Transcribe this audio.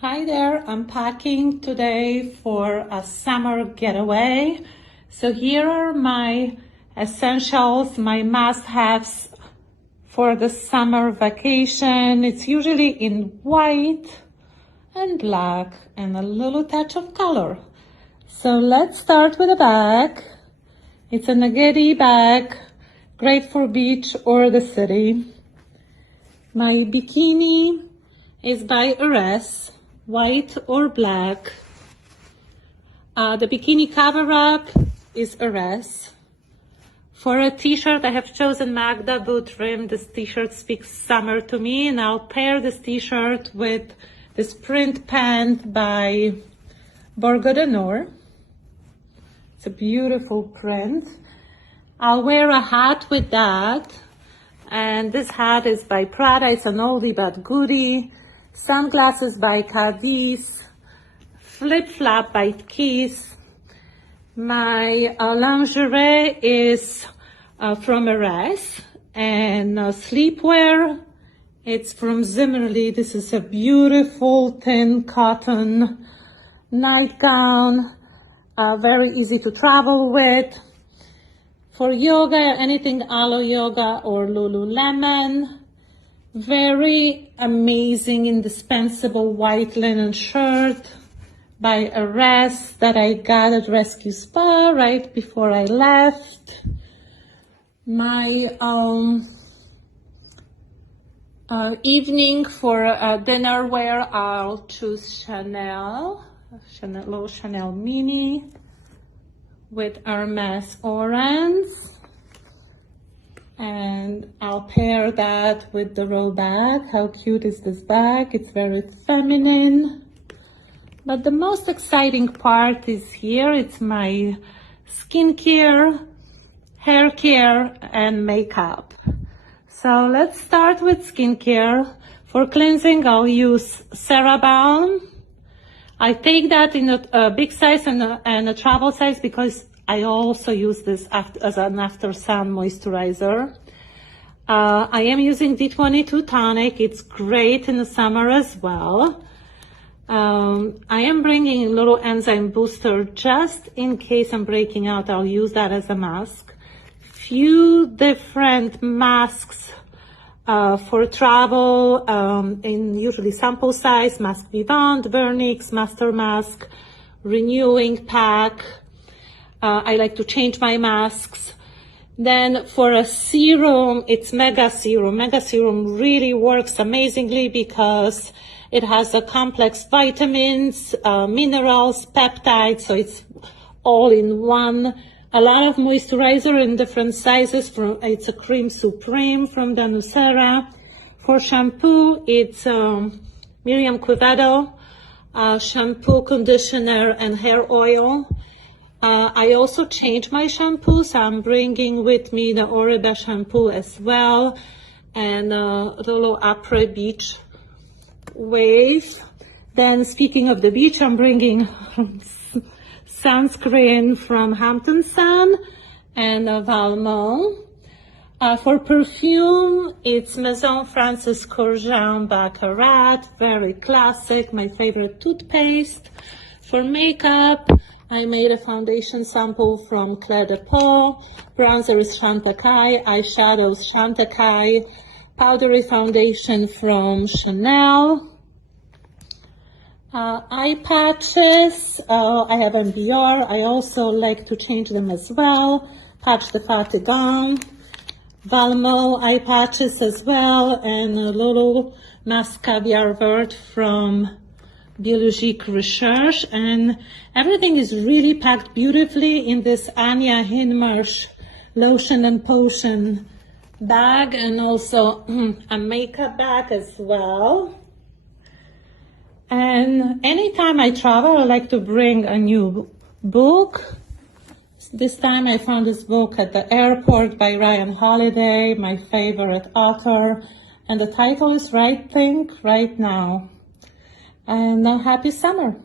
Hi there, I'm packing today for a summer getaway. So here are my essentials, my must-haves for the summer vacation. It's usually in white and black and a little touch of color. So let's start with a bag. It's a Naghedi bag, great for beach or the city. My bikini is by Eres, white or black. The Bikini Cover Up is Eres. For a t-shirt, I have chosen Magda Butrym. This t-shirt speaks summer to me, and I'll pair this t-shirt with this print pant by Borgo de Nor. It's a beautiful print. I'll wear a hat with that, and this hat is by Prada. It's an oldie but goodie. Sunglasses by Cadiss, flip-flop by Tkees. My lingerie is from Eres, and sleepwear, it's from Zimmerli. This is a beautiful thin cotton nightgown, very easy to travel with. For yoga, anything Alo Yoga or Lululemon. Very amazing, indispensable white linen shirt by Eres that I got at Rescue Spa right before I left. My evening for dinner wear, I'll choose Chanel mini with Hermes orange. And I'll pair that with the roll bag. How cute is this bag? It's very feminine. But the most exciting part is here. It's my skincare, hair care, and makeup. So let's start with skincare. For cleansing, I'll use Cerabalm. I take that in a big size and a travel size because I also use this as an after sun moisturizer. I am using D22 tonic. It's great in the summer as well. I am bringing a little enzyme booster just in case I'm breaking out. I'll use that as a mask. Few different masks for travel in usually sample size. Mask Vivant, Vernix, Master Mask, Renewing Pack. I like to change my masks. Then for a serum, it's Mega Serum. Mega Serum really works amazingly because it has a complex vitamins, minerals, peptides, so it's all in one. A lot of moisturizer in different sizes. It's a Cream Supreme from Danucera. For shampoo, it's Miriam Quevedo shampoo, conditioner, and hair oil. I also changed my shampoo, so I'm bringing with me the Oribe shampoo as well, and the little Après Beach wave. Then speaking of the beach, I'm bringing sunscreen from Hampton Sun and Valmont. For perfume, it's Maison Francis Kurkdjian Baccarat, very classic, my favorite toothpaste. For makeup, I made a foundation sample from Claire de Peau, bronzer is Chantecaille, eyeshadows Chantecaille, powdery foundation from Chanel. Eye patches, I have MBR, I also like to change them as well. Patch de Fatigan, Valmont eye patches as well, and a little Masque Caviar Vert from Biologique Recherche, and everything is really packed beautifully in this Anya Hinmarsh lotion and potion bag, and also a makeup bag as well. And anytime I travel, I like to bring a new book. This time I found this book at the airport by Ryan Holiday, my favorite author, and the title is Right Thing, Right Now. And now happy summer.